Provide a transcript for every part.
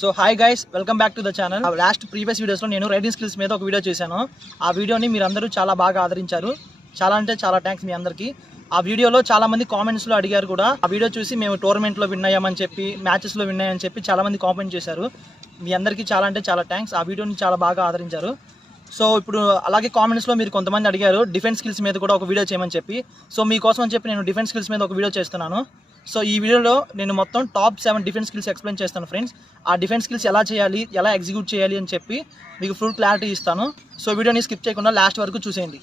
So hi guys, welcome back to the channel. Last previous వీడియోస్లో నేను riding skills మీద ఒక వీడియో చేశాను. ఆ వీడియోని మీరు అందరూ చాలా బాగా ఆదరించారు. చాలా అంటే చాలా థ్యాంక్స్ మీ అందరికీ. ఆ వీడియోలో చాలా మంది కామెంట్స్లో అడిగారు కూడా. ఆ వీడియో చూసి మేము టోర్నమెంట్లో విన్ అయ్యామని చెప్పి, మ్యాచెస్లో విన్ అయ్యామని చెప్పి చాలా మంది కామెంట్ చేశారు. మీ అందరికీ చాలా అంటే చాలా థ్యాంక్స్. ఆ వీడియోని చాలా బాగా ఆదరించారు. సో ఇప్పుడు అలాగే కామెంట్స్లో మీరు కొంతమంది అడిగారు డిఫెన్స్ స్కిల్స్ మీద కూడా ఒక వీడియో చేయమని చెప్పి. సో మీకోసం అని చెప్పి నేను డిఫెన్స్ స్కిల్స్ మీద ఒక వీడియో చేస్తున్నాను. సో ఈ వీడియోలో నేను మొత్తం టాప్ 7 డిఫెన్స్ స్కిల్స్ ఎక్స్ప్లెయిన్ చేస్తాను ఫ్రెండ్స్. ఆ డిఫెన్స్ స్కిల్స్ ఎలా చేయాలి, ఎలా ఎగ్జిక్యూట్ చేయాలి అని చెప్పి మీకు ఫుల్ క్లారిటీ ఇస్తాను. సో వీడియోని స్కిప్ చేయకుండా లాస్ట్ వరకు చూసేయండి.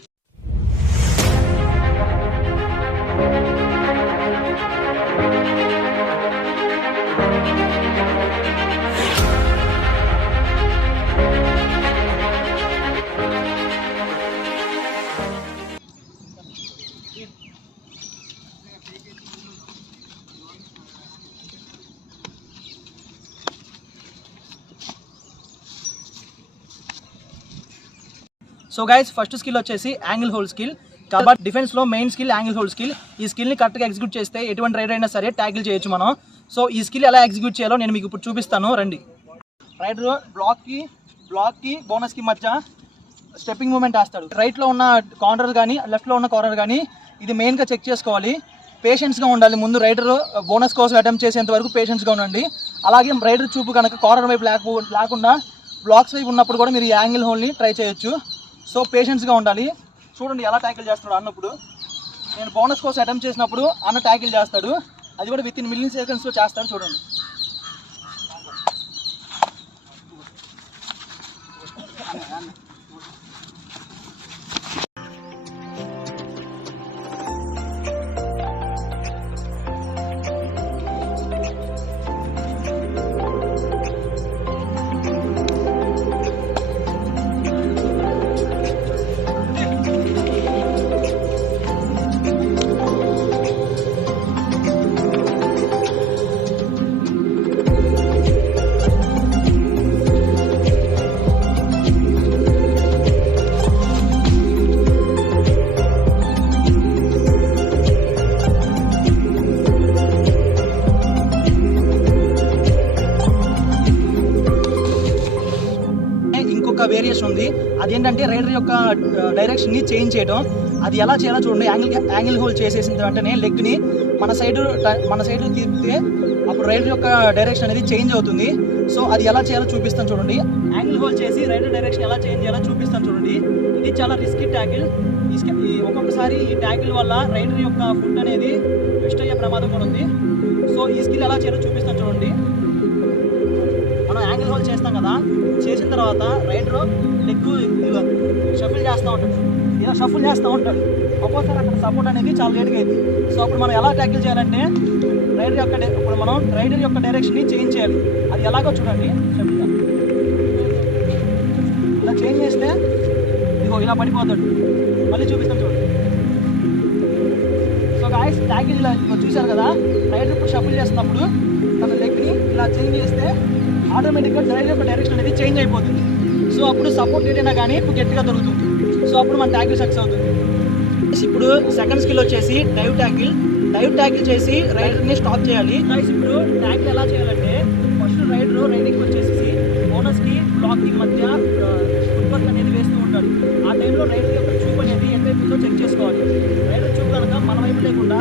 సో గైస్, ఫస్ట్ స్కిల్ వచ్చేసి యాంగిల్ హోల్డ్ స్కిల్. కాబట్టి డిఫెన్స్లో main skill angle hold skill. ఈ స్కిల్ని కరెక్ట్గా ఎగ్జిక్యూట్ చేస్తే ఎటువంటి రైడర్ అయినా సరే ట్యాకిల్ చేయొచ్చు మనం. సో ఈ స్కిల్ ఎలా ఎగ్జిక్యూట్ చేయాలో నేను మీకు ఇప్పుడు చూపిస్తాను, రండి. రైడర్ బ్లాక్కి బోనస్కి మధ్య స్టెప్పింగ్ మూమెంట్ వేస్తాడు. రైట్లో ఉన్న కార్నర్ కానీ లెఫ్ట్లో ఉన్న కార్నర్ కానీ ఇది మెయిన్గా చెక్ చేసుకోవాలి. పేషెన్స్గా ఉండాలి. ముందు రైడర్ బోనస్ కోసం అటెంప్ట్ చేసేంత వరకు పేషెన్స్గా ఉండండి. అలాగే రైడర్ చూపు కనుక కార్నర్ వైపు లేకుండా బ్లాక్స్ వైపు ఉన్నప్పుడు కూడా మీరు ఈ యాంగిల్ హోల్ని ట్రై చేయొచ్చు. సో పేషెన్స్గా ఉండాలి. చూడండి ఎలా ట్యాకిల్ చేస్తున్నాడు అన్నప్పుడు. నేను బోనస్ కోసం అటెంప్ట్ చేసినప్పుడు అన్న ట్యాకిల్ చేస్తాడు. అది కూడా విత్ ఇన్ మిలియన్ సెకండ్స్లో చేస్తాడు. చూడండి. ఇంకొక వేరియేషన్ ఉంది. అదేంటంటే రైడర్ యొక్క డైరెక్షన్ని చేంజ్ చేయడం. అది ఎలా చేయాలో చూడండి. యాంగిల్ హోల్డ్ చేసేసిన వెంటనే లెగ్ని మన సైడ్ తిప్పితే అప్పుడు రైడర్ యొక్క డైరెక్షన్ అనేది చేంజ్ అవుతుంది. సో అది ఎలా చేయాలో చూపిస్తాను చూడండి. యాంగిల్ హోల్డ్ చేసి రైడర్ డైరెక్షన్ ఎలా చేంజ్ చేయాలో చూపిస్తాను చూడండి. ఇది చాలా రిస్కీ ట్యాకిల్. ఒక్కొక్కసారి ఈ ట్యాకిల్ వల్ల రైడర్ యొక్క ఫుట్ అనేది వెస్ట్ అయ్యే ప్రమాదం కూడా ఉంది. సో ఈ స్కిల్ ఎలా చేయాలో చూపిస్తాను చూడండి. మనం యాంగిల్ హోల్డ్ చేస్తాం కదా, చేసిన తర్వాత రైడర్ లెగ్ షఫుల్ చేస్తూ ఉంటాడు. ఇలా షఫుల్ చేస్తూ ఉంటాడు. ఒక్కోసారి అక్కడ సపోర్ట్ అనేది చాలా లేట్గా అయింది. సో అప్పుడు మనం ఎలా ట్యాకిల్ చేయాలంటే ఇప్పుడు మనం రైడర్ యొక్క డైరెక్షన్ని చేంజ్ చేయాలి. అది ఎలాగో చూడండి. షఫుల్గా ఇలా చేంజ్ చేస్తే ఇదిగో ఇలా పడిపోతాడు. మళ్ళీ చూపిస్తాం చూడండి. సో గాయస్, ట్యాకిల్ ఇలా చూశారు కదా. రైడర్ ఇప్పుడు షఫుల్ చేస్తున్నప్పుడు తన లెగ్ని ఇలా చేంజ్ చేస్తే ఆటోమేటిక్గా రైడర్ యొక్క డైరెక్షన్ అనేది చేంజ్ అయిపోతుంది. సో అప్పుడు సపోర్ట్ ఏదైనా కానీ ఇప్పుడు గట్టిగా దొరుకుతుంది. సో అప్పుడు మన ట్యాకిల్ సక్సెస్ అవుతుంది. ఇప్పుడు సెకండ్ స్కిల్ వచ్చేసి డైవ్ ట్యాకిల్ చేసి రైడర్ని స్టాప్ చేయాలి. ఇప్పుడు ట్యాకిల్ ఎలా చేయాలంటే ఫస్ట్ రైడింగ్ వచ్చేసి బోనస్కి బ్లాక్కి మధ్య ఫుట్వర్క్ అనేది వేస్తూ ఉంటాడు. ఆ టైంలో రైడర్ యొక్క చూపు అనేది ఎంతైతుందో చెక్ చేసుకోవాలి. రైడర్ చూపు కనుక మన వైపు లేకుండా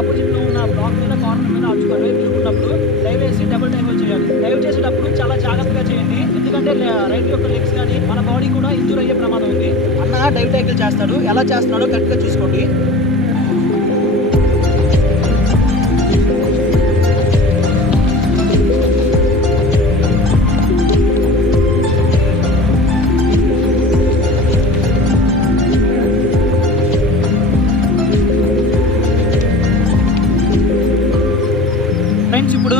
ఆపోజిట్లో ఉన్న బ్లాక్ మీద కార్నర్ మీద వైపు చూపున్నప్పుడు డైవ్ వేసి డబుల్ డైవ్ చేయాలి. డైవ్ చేసేటప్పుడు చాలా జాగ్రత్తగా చేయండి. ఎందుకంటే రైడర్ యొక్క లెగ్స్ కానీ మన బాడీ కూడా ఇంజూర్ అయ్యే ప్రమాదం ఉంది. అన్న డైవ్ ట్యాకిల్ చేస్తాడు. ఎలా చేస్తున్నాడో కరెక్ట్గా చూసుకోండి. ఫ్రెండ్స్, ఇప్పుడు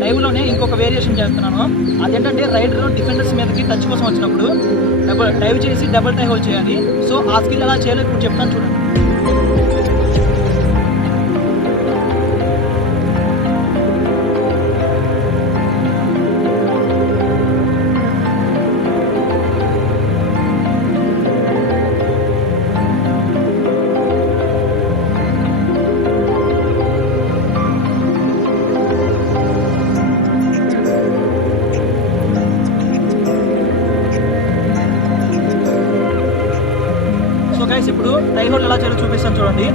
డైవ్లోనే ఇంకొక వేరియేషన్ చేస్తున్నాను. అదేంటంటే రైడర్ డిఫెండర్స్ మీదకి టచ్ కోసం వచ్చినప్పుడు డైవ్ చేసి డబుల్ టై హోల్డ్ చేయాలి. సో ఆ స్కిల్ ఎలా చేయాలో ఇప్పుడు చెప్తాను చూడండి. చూపిస్తాను చూడండి.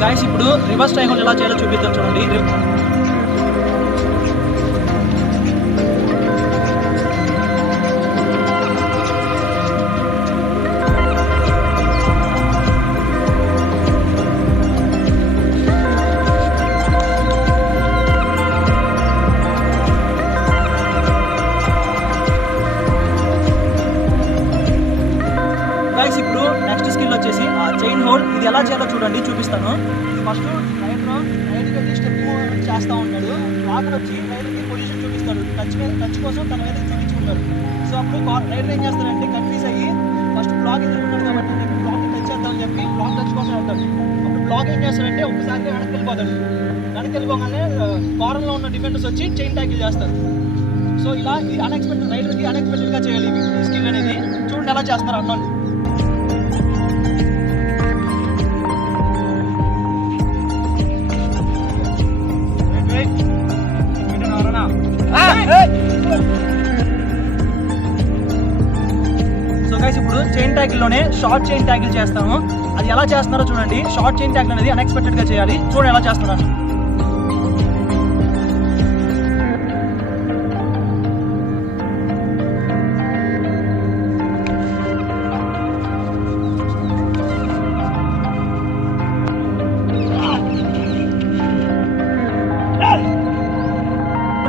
గైస్ ఇప్పుడు రివర్స్ ట్రైహోల్డ్ ఎలా చేయాలో చూపిద్దాం చూడండి. గైస్ ఇప్పుడు నెక్స్ట్ స్కిల్ వచ్చేసి చైన్ హోల్డ్. ఇది ఎలా చేయాలో చూడండి, చూపిస్తాను. ఫస్ట్ రైట్కి స్టెప్ చేస్తూ ఉంటాడు. లాకర్ వచ్చి రైడర్కి పొజిషన్ చూపిస్తాడు. టచ్ కోసం తన మీద చూపించుకుంటాడు. సో అప్పుడు రైడర్ ఏం చేస్తాడంటే కన్ఫ్యూజ్ అయ్యి ఫస్ట్ బ్లాక్ ఎదుర్కొంటాడు కాబట్టి బ్లాక్ టచ్ చేద్దామని చెప్పి బ్లాక్ టచ్ కోసం వెళ్తాడు. అప్పుడు బ్లాక్ ఏం చేస్తాడంటే ఒక్కసారి వెనక్కి వెళ్ళిపోతాడు. వెనక్కి వెళ్ళిపోగానే కార్నర్లో ఉన్న డిఫెండర్స్ వచ్చి చైన్ ట్యాకిల్ చేస్తారు. సో ఇలా అన్ఎక్స్పెక్టెడ్ రైడర్కి అన్ఎక్స్పెక్టెడ్గా చేయాలి ఈ స్కిల్ అనేది. చూడండి ఎలా చేస్తారు అన్నాను. సో గైస్ ఇప్పుడు చైన్ ట్యాకిల్ లోనే షార్ట్ చైన్ ట్యాకిల్ చేస్తాము. అది ఎలా చేస్తున్నారో చూడండి. షార్ట్ చైన్ ట్యాకిల్ అనేది అన్ఎక్స్పెక్టెడ్ గా చేయాలి. చూడండి ఎలా చేస్తున్నారు.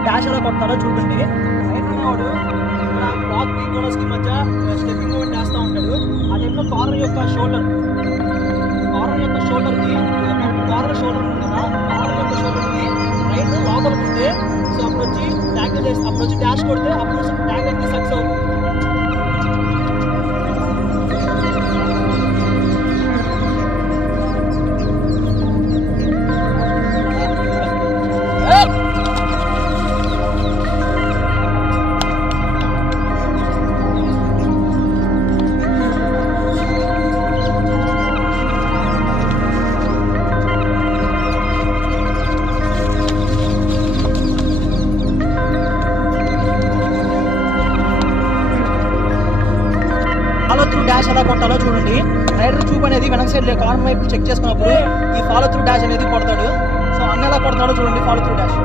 డాష్ ఎలా కొడతారో చూడండి. రైట్ ఉన్నవాడు బ్లాక్ కి గోడస్కి మధ్య స్టెప్పింగ్ మూమెంట్ చేస్తూ ఉంటాడు. ఆ టైంలో కార్నర్ యొక్క షోల్డర్ కి కార్నర్ షోల్డర్ ఉంది కదా, కార్నర్ యొక్క షోల్డర్కి రైట్ లోపలికి ఉంటే సో అప్పుడు వచ్చి ట్యాకిల్ చేసి అప్పుడు వచ్చి డాష్ కొడితే అప్పుడు ట్యాకిల్ అనేది సక్సెస్ అవుతుంది. డాష్ ఎలా కొట్టాలో చూడండి. రైడర్ చూప్ అనేది వెనక సైడ్ కార్నర్ వైపు చెక్ చేసుకున్నప్పుడు ఈ ఫాలో త్రూ డాష్ అనేది కొడతాడు. సో అన్న ఎలా కొడతాడో చూడండి. Follow through dash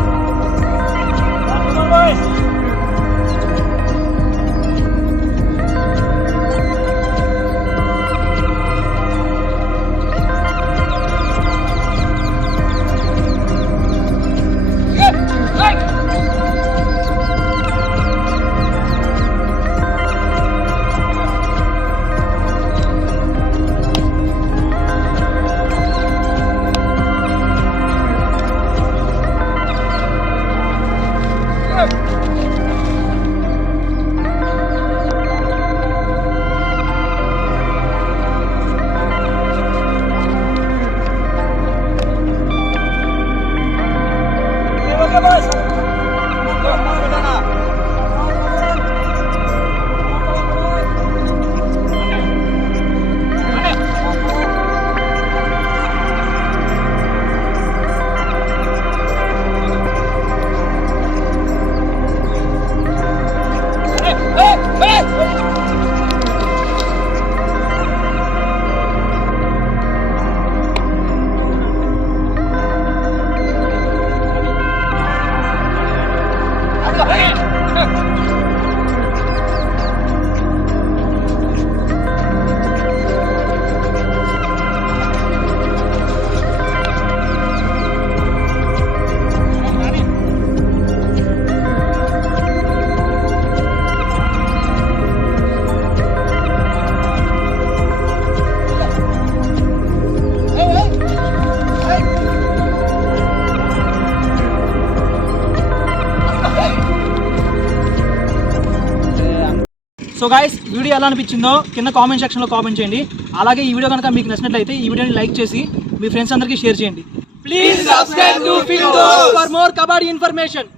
so guys video ఎలా అనిపించిందో కింద కామెంట్ సెక్షన్లో కామెంట్ చేయండి. అలాగే ఈ వీడియో కనుక మీకు నచ్చినట్లయితే ఈ వీడియోని లైక్ చేసి మీ ఫ్రెండ్స్ అందరికీ షేర్ చేయండి. Please subscribe to Findos for more kabaddi information.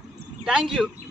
Thank you.